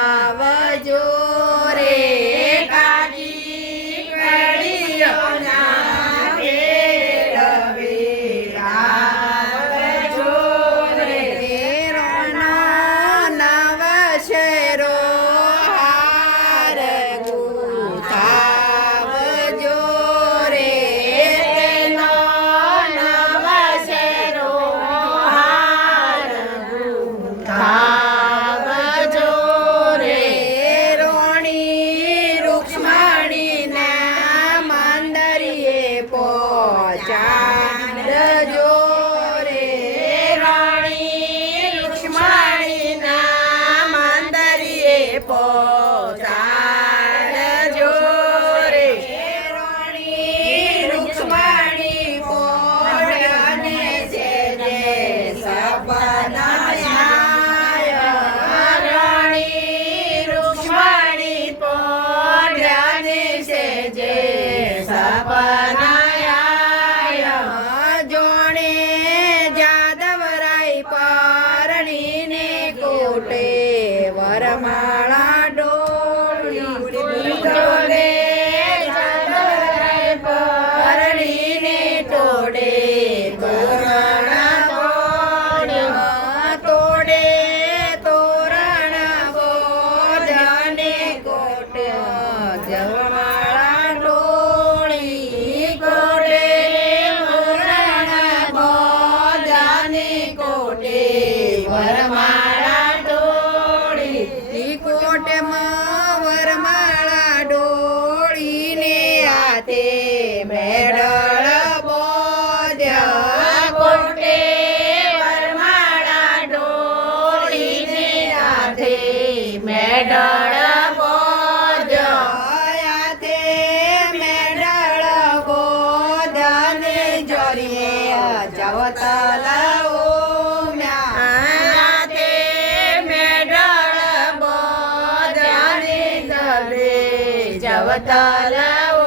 વેડાવજો રે કાજી કડીઓના વેડાવજો રે રોનો નવશેરો હાર ગુથાવજો રે તેનો નવશેરો હાર ગુથાવજો રે રોણી રૂક્ષ્મણીના મંદિરે પહોંચાડજો રે રાણી રૂક્ષ્મણીના મંદિરે પહોંચાડજો રે રાણી રૂક્ષ્મણી પોઢ્યાને છે જે સપનાયા રાણી રૂક્ષ્મણી પોઢ્યાને છે જે સપનાયા જોણે જાદવરાય પરણીને કોટે વરમાળા ડોળી જોડે જાદવરાય પરણીને તોડે તોરણ તોડે તોરણ બોધને કોટે જવમાળા ડોળી કોટે તોરણ બોધને કોટે વરમાળા ડોળી કોટેમાં વરમાળા ડોળીને હાથે મેડળ બોધ્યા કોટે વરમાળા ડોળીને હાથે મેડળ બોધ્યા હાથે મેડળ બોધને જોરીએ જવતલાઓ હાથે મેડળ બોધને જવે જવતલાઓ